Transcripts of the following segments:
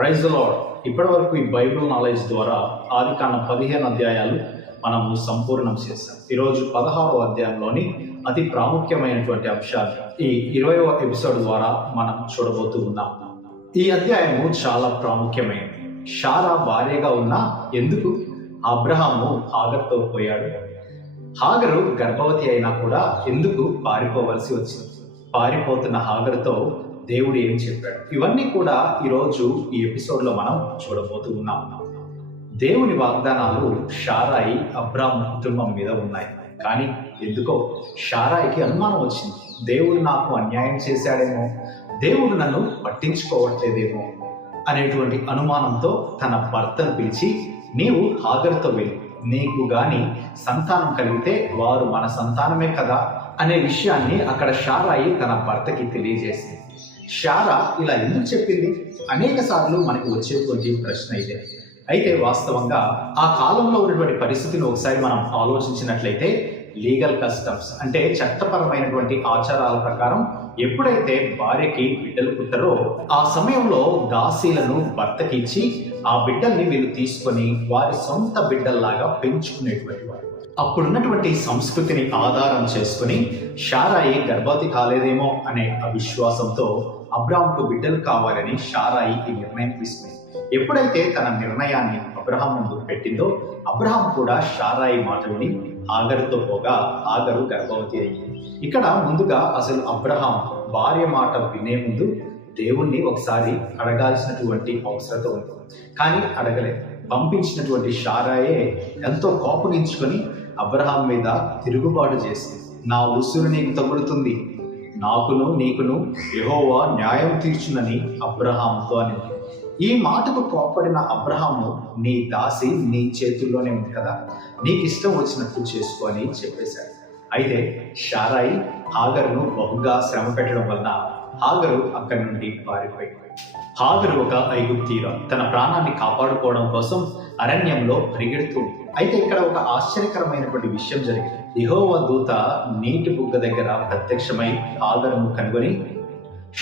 Praise the lord. ఇప్పటి వరకు ఈ బైబిల్ నాలెడ్జ్ ద్వారా ఆదికాండం 15 అధ్యాయాలు మనము సంపూర్ణం చేశాం. ఈరోజు 16వ అధ్యాయంలోని అతి ప్రాముఖ్యమైనటువంటి అంశాలు ఈ 20వ ఎపిసోడ్ ద్వారా మనం చూడబోతూ ఉన్నాం. ఈ అధ్యాయము చాలా ప్రాముఖ్యమైనది. షారా భార్యగా ఉన్నా ఎందుకు అబ్రహాము హాగర్తో పోయాడు? హాగరు గర్భవతి అయినా కూడా ఎందుకు పారిపోవలసి వచ్చింది? పారిపోతున్న హాగరుతో దేవుడు ఏం చెప్పాడు? ఇవన్నీ కూడా ఈరోజు ఈ ఎపిసోడ్లో మనం చూడబోతూ ఉన్నాం. దేవుని వాగ్దానాలు షారాయి అబ్రాహాము కుటుంబం మీద ఉన్నాయి. కానీ ఎందుకో షారాయికి అనుమానం వచ్చింది. దేవుడు నాకు అన్యాయం చేశాడేమో, దేవుడు నన్ను పట్టించుకోవట్లేదేమో అనేటువంటి అనుమానంతో తన భర్తను పిలిచి, నీవు హాగరుతో వెళ్ళి నీకు గాని సంతానం కలిగితే వారు మన సంతానమే కదా అనే విషయాన్ని అక్కడ షారాయి తన భర్తకి తెలియజేసింది. షారా ఇలా ఎందుకు చెప్పింది? అనేక సార్లు మనకు వచ్చేటువంటి ప్రశ్న ఇదే. అయితే వాస్తవంగా ఆ కాలంలో ఉన్నటువంటి పరిస్థితిని ఒకసారి మనం ఆలోచించినట్లయితే లీగల్ కస్టమ్స్ అంటే చట్టపరమైనటువంటి ఆచారాల ప్రకారం ఎప్పుడైతే భార్యకి బిడ్డలు పుట్టరో ఆ సమయంలో దాసీలను భర్తకి ఇచ్చి ఆ బిడ్డల్ని వీళ్ళు తీసుకొని వారి సొంత బిడ్డల్లాగా పెంచుకునేటువంటి వారు. అప్పుడున్నటువంటి సంస్కృతిని ఆధారం చేసుకుని షారాయి గర్భవతి కాలేదేమో అనే అవిశ్వాసంతో అబ్రాహాముకు బిడ్డలు కావాలని షారాయి ఈ నిర్ణయం తీసుకుంది. ఎప్పుడైతే తన నిర్ణయాన్ని అబ్రహాం ముందు పెట్టిందో అబ్రహాం కూడా షారాయి మాట విని హాగరుతో పోగా హాగరు గర్భవతి అయింది. ఇక్కడ ముందుగా అసలు అబ్రహాం భార్య మాట వినే ముందు దేవుణ్ణి ఒకసారి అడగాల్సినటువంటి అవసరత ఉంది. కానీ అడగలేదు. పంపించినటువంటి షారాయే ఎంతో కోపగించుకొని అబ్రహాం మీద తిరుగుబాటు చేసింది. నా ఉసురు నీకు తగులుతుంది, నాకును నీకును యెహోవా న్యాయం తీర్చునని అబ్రహాముతో అనింది. ఈ మాటకు కోప్పడిన అబ్రహాము, నీ దాసి నీ చేతుల్లోనే ఉంది కదా, నీకు ఇష్టం వచ్చినట్టు చేసుకో అని చెప్పేశాడు. అయితే షారాయి హాగరును బహుగా శ్రమ పెట్టడం వలన హాగరు అక్కడి నుండి పారిపోయింది. హాగరు ఒక ఐగుప్తీయురాలు. తన ప్రాణాన్ని కాపాడుకోవడం కోసం అరణ్యంలో పరిగెడుతుంది. అయితే ఇక్కడ ఒక ఆశ్చర్యకరమైనటువంటి విషయం జరిగింది. యెహోవా దూత నీటి బుగ్గ దగ్గర ప్రత్యక్షమై హాగరును కనుగొని,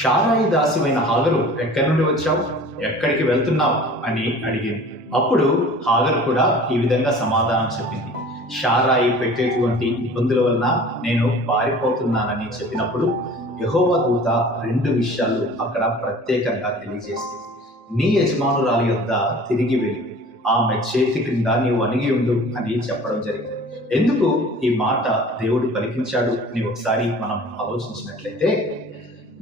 షారాయి దాసివైన హాగరు, ఎక్కడి నుండి వచ్చావు, ఎక్కడికి వెళ్తున్నావు అని అడిగింది. అప్పుడు హాగరు కూడా ఈ విధంగా సమాధానం చెప్పింది. షారాయి పెట్టేటువంటి ఇబ్బందుల వలన నేను పారిపోతున్నానని చెప్పినప్పుడు యెహోవా దూత 2 విషయాలు అక్కడ ప్రత్యేకంగా తెలియజేసింది. నీ యజమానురాలి యొద్ద తిరిగి వెళ్ళి ఆమె చేతి క్రింద నీవు అణిగి ఉండు అని చెప్పడం జరిగింది. ఎందుకు ఈ మాట దేవుడు పలికించాడు అని ఒకసారి మనం ఆలోచించినట్లయితే,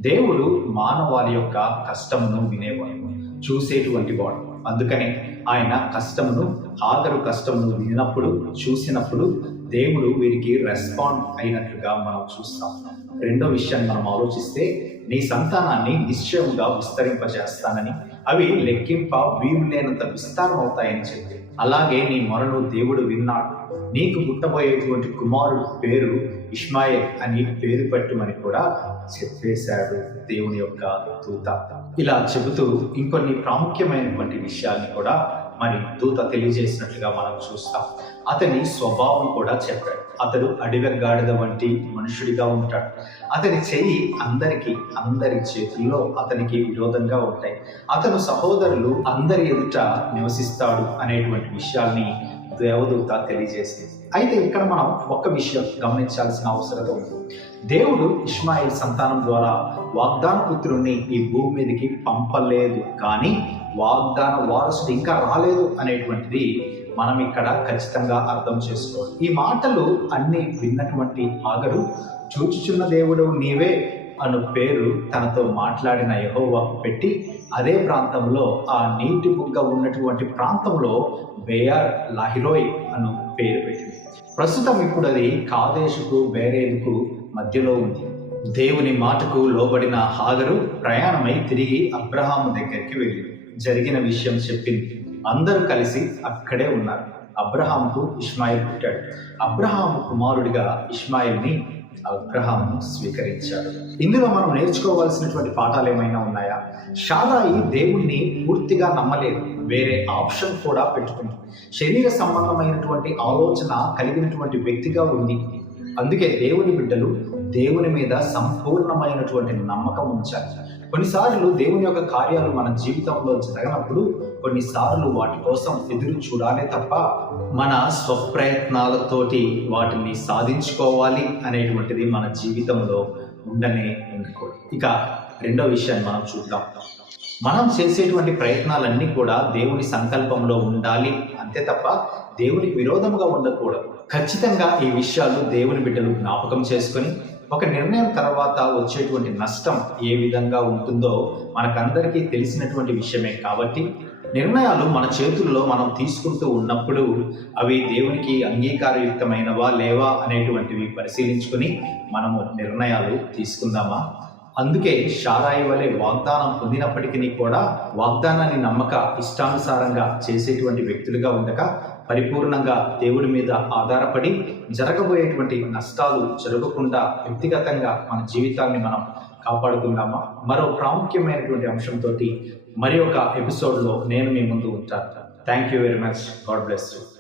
దేవుడు మానవాళి యొక్క కష్టమును వినేవాడు, చూసేటువంటి వాడు. అందుకనే ఆయన కష్టమును, హాగరు కష్టమును విన్నప్పుడు, చూసినప్పుడు దేవుడు వీరికి రెస్పాండ్ అయినట్లుగా మనం చూస్తాం. రెండో విషయాన్ని మనం ఆలోచిస్తే, నీ సంతానాన్ని నిశ్చయముగా విస్తరింపజేస్తానని, అవి లెక్కింప వీలు లేనంత విస్తారం అవుతాయని చెప్పి, అలాగే నీ మొరను దేవుడు విన్నాడు, నీకు పుట్టబోయేటువంటి కుమారుడు పేరు ఇష్మాయేల్ అని పేరు పెట్టమని కూడా చెప్పేశాడు దేవుని యొక్క దూత. ఇలా చెబుతూ ఇంకొన్ని ప్రాముఖ్యమైనటువంటి విషయాల్ని కూడా మరి దూత తెలియజేసినట్లుగా మనం చూస్తాం. అతని స్వభావం కూడా చెప్పాడు. అతడు అడవిగాడిద వంటి మనుషుడిగా ఉంటాడు. అతని చెయ్యి అందరి చేతుల్లో అతనికి విరోధంగా ఉంటాయి. అతను సహోదరులు అందరి ఎదుట నివసిస్తాడు అనేటువంటి విషయాల్ని దేవదూత తెలియజేసింది. అయితే ఇక్కడ మనం ఒక్క విషయం గమనించాల్సిన అవసరం ఉంది. దేవుడు ఇష్మాయిల్ సంతానం ద్వారా వాగ్దాన పుత్రుణ్ణి ఈ భూమి మీదకి పంపలేదు, కానీ వాగ్దాన వారసుడు ఇంకా రాలేదు అనేటువంటిది మనం ఇక్కడ ఖచ్చితంగా అర్థం చేసుకోవాలి. ఈ మాటలు అన్ని విన్నటువంటి హాగరు, చూచుచున్న దేవుడు నీవే అను పేరు తనతో మాట్లాడిన యెహోవాకు పెట్టి, అదే ప్రాంతంలో ఆ నీటి బుగ్గ ఉన్నటువంటి ప్రాంతంలో బేయార్ లాహిరోయ్ అను పేరు పెట్టింది. ప్రస్తుతం ఇప్పుడు అది కాదేశుకు బేరేదుకు మధ్యలో ఉంది. దేవుని మాటకు లోబడిన హాగరు ప్రయాణమై తిరిగి అబ్రహాము దగ్గరికి వెళ్ళింది. జరిగిన విషయం చెప్పింది. అందరూ కలిసి అక్కడే ఉన్నారు. అబ్రహాముకు ఇష్మాయిల్ పుట్టాడు. అబ్రహాము కుమారుడిగా ఇష్మాయిల్ని అబ్రహాము స్వీకరించాడు. ఇందులో మనం నేర్చుకోవాల్సినటువంటి పాఠాలు ఏమైనా ఉన్నాయా? షారాయి దేవుణ్ణి పూర్తిగా నమ్మలేదు. వేరే ఆప్షన్ కూడా పెట్టుకుంది. శరీర సంబంధమైనటువంటి ఆలోచన కలిగినటువంటి వ్యక్తిగా ఉంది. అందుకే దేవుని బిడ్డలు దేవుని మీద సంపూర్ణమైనటువంటి నమ్మకం ఉంచాలి. కొన్నిసార్లు దేవుని యొక్క కార్యాలు మన జీవితంలో జరగనప్పుడు కొన్నిసార్లు వాటి కోసం ఎదురు చూడాలే తప్ప మన స్వప్రయత్నాలతోటి వాటిని సాధించుకోవాలి అనేటువంటిది మన జీవితంలో ఉండకూడదు. ఇక రెండో విషయాన్ని మనం చూద్దాం. మనం చేసేటువంటి ప్రయత్నాలన్నీ కూడా దేవుని సంకల్పంలో ఉండాలి అంతే తప్ప దేవునికి విరోధముగా ఉండకూడదు. ఖచ్చితంగా ఈ విషయాలు దేవుని బిడ్డలు జ్ఞాపకం చేసుకొని ఒక నిర్ణయం తర్వాత వచ్చేటువంటి నష్టం ఏ విధంగా ఉంటుందో మనకందరికీ తెలిసినటువంటి విషయమే. కాబట్టి నిర్ణయాలు మన చేతుల్లో మనం తీసుకుంటూ ఉన్నప్పుడు అవి దేవునికి అంగీకారయుక్తమైనవా లేవా అనేటువంటివి పరిశీలించుకొని మనము నిర్ణయాలు తీసుకుందామా. అందుకే శారాయి వలె వాగ్దానం పొందినప్పటికీ కూడా వాగ్దానాన్ని నమ్మక ఇష్టానుసారంగా చేసేటువంటి వ్యక్తులుగా ఉండక పరిపూర్ణంగా దేవుడి మీద ఆధారపడి జరగబోయేటువంటి నష్టాలు జరగకుండా వ్యక్తిగతంగా మన జీవితాన్ని మనం కాపాడుకుందామా. మరో ప్రాముఖ్యమైనటువంటి అంశంతో మరి ఒక ఎపిసోడ్లో నేను మీ ముందు ఉంటాను. Thank you very much. God bless you.